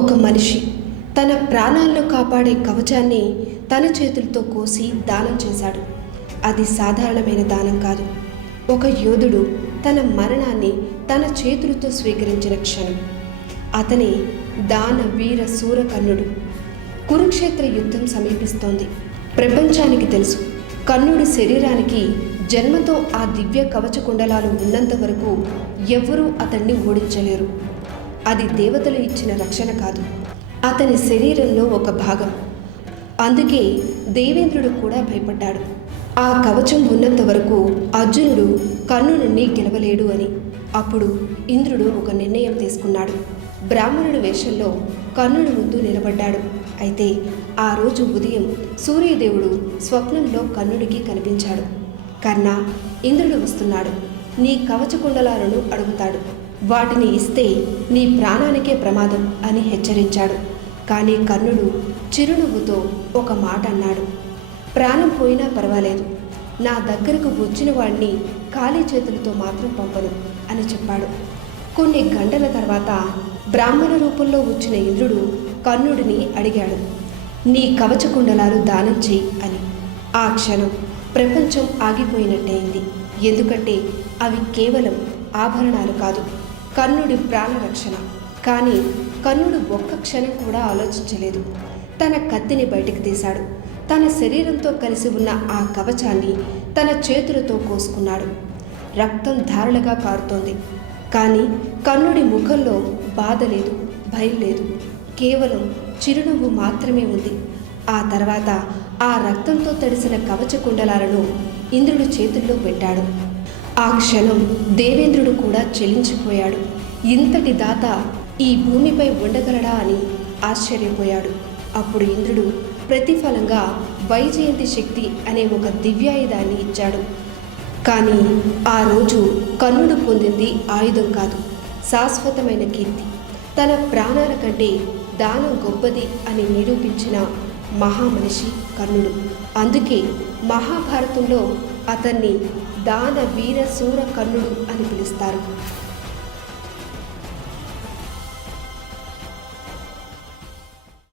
ఒక మనిషి తన ప్రాణాలను కాపాడే కవచాన్ని తన చేతులతో కోసి దానం చేశాడు. అది సాధారణమైన దానం కాదు. ఒక యోధుడు తన మరణాన్ని తన చేతులతో స్వీకరించిన క్షణం. అతని దాన వీర శూర కర్ణుడు. కురుక్షేత్ర యుద్ధం సమీపిస్తోంది. ప్రపంచానికి తెలుసు, కర్ణుడి శరీరానికి జన్మతో ఆ దివ్య కవచ కుండలాలు ఉన్నంత వరకు ఎవ్వరూ అతన్ని ఓడించలేరు. అది దేవతలు ఇచ్చిన రక్షణ కాదు, అతని శరీరంలో ఒక భాగం. అందుకే దేవేంద్రుడు కూడా భయపడ్డాడు. ఆ కవచం ఉన్నంత వరకు అర్జునుడు కర్ణుడిని గెలవలేడు అని. అప్పుడు ఇంద్రుడు ఒక నిర్ణయం తీసుకున్నాడు. బ్రాహ్మణుడి వేషంలో కర్ణుడి ముందు నిలబడ్డాడు. అయితే ఆ రోజు ఉదయం సూర్యదేవుడు స్వప్నంలో కర్ణుడికి కనిపించాడు. కర్ణ, ఇంద్రుడు వస్తున్నాడు. నీ కవచ కుండలాలను అడుగుతాడు. వాటిని ఇస్తే నీ ప్రాణానికే ప్రమాదం అని హెచ్చరించాడు. కానీ కర్ణుడు చిరునవ్వుతో ఒక మాట అన్నాడు. ప్రాణం పోయినా పర్వాలేదు, నా దగ్గరకు వచ్చిన వాడిని ఖాళీ చేతులతో మాత్రం పంపను అని చెప్పాడు. కొన్ని గంటల తర్వాత బ్రాహ్మణ రూపంలో వచ్చిన ఇంద్రుడు కర్ణుడిని అడిగాడు, నీ కవచ కుండలాలు దానం చెయ్యి అని. ఆ క్షణం ప్రపంచం ఆగిపోయినట్టయింది. ఎందుకంటే అవి కేవలం ఆభరణాలు కాదు, కర్ణుడి ప్రాణరక్షణ. కానీ కర్ణుడు ఒక్క క్షణం కూడా ఆలోచించలేదు. తన కత్తిని బయటికి తీశాడు. తన శరీరంతో కలిసి ఉన్న ఆ కవచాన్ని తన చేతులతో కోసుకున్నాడు. రక్తం ధారలుగా కారుతోంది. కానీ కర్ణుడి ముఖంలో బాధ లేదు, భయం లేదు, కేవలం చిరునవ్వు మాత్రమే ఉంది. ఆ తర్వాత ఆ రక్తంతో తడిసిన కవచ కుండలాలను ఇంద్రుడి చేతుల్లో పెట్టాడు. ఆ క్షణం దేవేంద్రుడు కూడా చెలించిపోయాడు. ఇంతటి దాత ఈ భూమిపై ఉండగలడా అని ఆశ్చర్యపోయాడు. అప్పుడు ఇంద్రుడు ప్రతిఫలంగా వైజయంతి శక్తి అనే ఒక దివ్యాయుధాన్ని ఇచ్చాడు. కానీ ఆ రోజు కర్ణుడు పొందింది ఆయుధం కాదు, శాశ్వతమైన కీర్తి. తన ప్రాణాల కంటే దానం గొప్పది అని నిరూపించిన మహామనిషి కర్ణుడు. అందుకే మహాభారతంలో అతన్ని దాన వీర శూర కర్ణుడు అని పిలుస్తారు.